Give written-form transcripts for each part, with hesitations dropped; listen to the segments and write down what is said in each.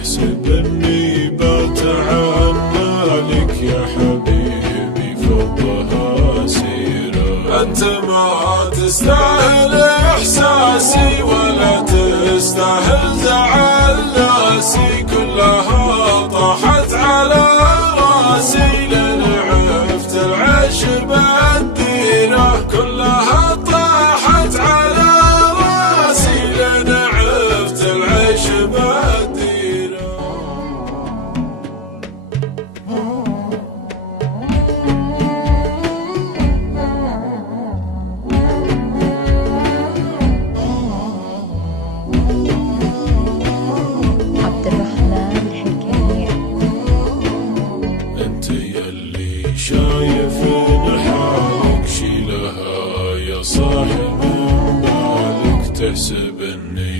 تحسب اني بتعنى لك يا حبيبي فضها سيرة. انت ما تستاهل احساسي ولا تستاهل زعل ناسي، كلها طاحت على راسي لين عرفت العيش بالديرة. كلها طاحت على راسي لين عرفت العيش بالديرة. عبد الرحمن حكيمي. انت يلي شايف حالك شيلها يا صاحب من بالك، تحسب اني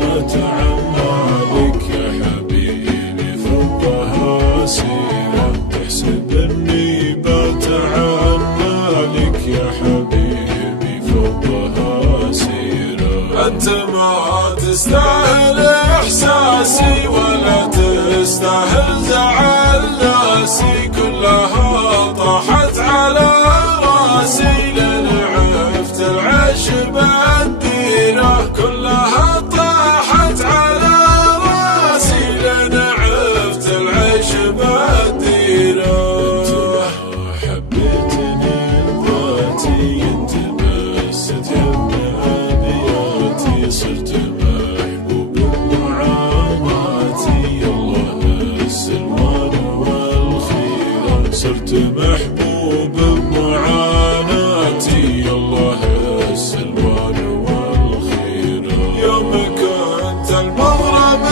بتعنى لك يا حبيبي فضها سيرة. تحسب اني بتعنى لك يا حبيبي فضها سيرة. انت ما تستاهل احساسي ولا تستاهل زعل ناسي، كلها طاحت على راسي لين عرفت العيش بالديرة. كلها طاحت على راسي لين عرفت العيش بالديرة. انت ما حبيتني ذاتي، انت بس تهم ابياتي، صرت محبوب بمعاناتي الله السلوان والخيرة. صرت محبوب بمعاناتي الله السلوان والخيرة. يوم كنت المغرب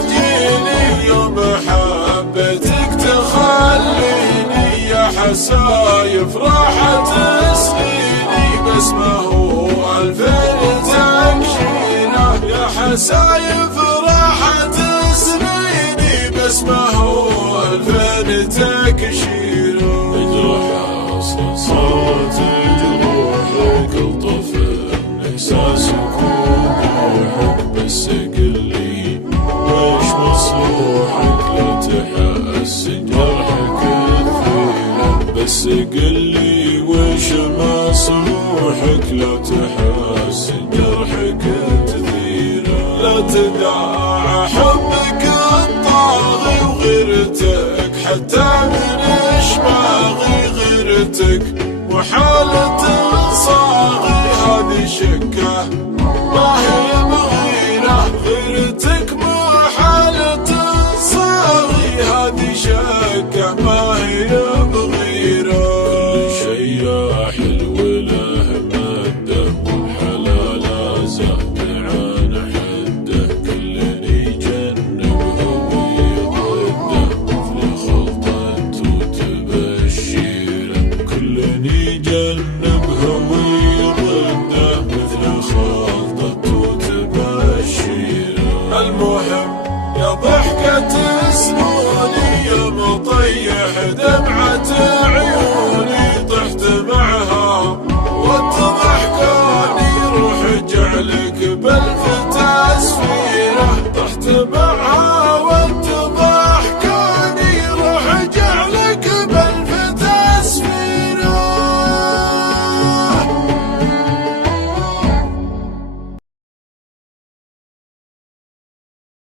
تجيني، يوم حبيتك تخليني، يا حسايف راحت سنيني بس ما هو الفين تكشيره. يا حسايف راحت سنيني بس ما هو الفين تكشيره. جروح اصلا صارت جروحك، الطفل احساسك وروحك، بس قلي ويش مصلوحك لا تحسن جرحك كثيرة. بس قلي ويش مصلوحك لا تحسن جرحك كثيرة. لا تداعى حبك الطاغي وغيرتك، حتى من اشباغي غيرتك وحالة صاغي. هذه شكة ما هي بغيرة، غيرتك مو حالة صاغي. هذه شكة ما هي بغيرة. كل شي يا حلو له مده، والحلال زهد عن حده، كل يجنبه ويضده مثل خلطة توت بشيرة. كل يجنبه ويضده مثل خلطة توت بشيرة. المهم يا ضحكة سنوني، يا مطيح دمعة عيوني، طحت معها واتضح كوني، روح جعلك بالفتى سفيرة. طحت معها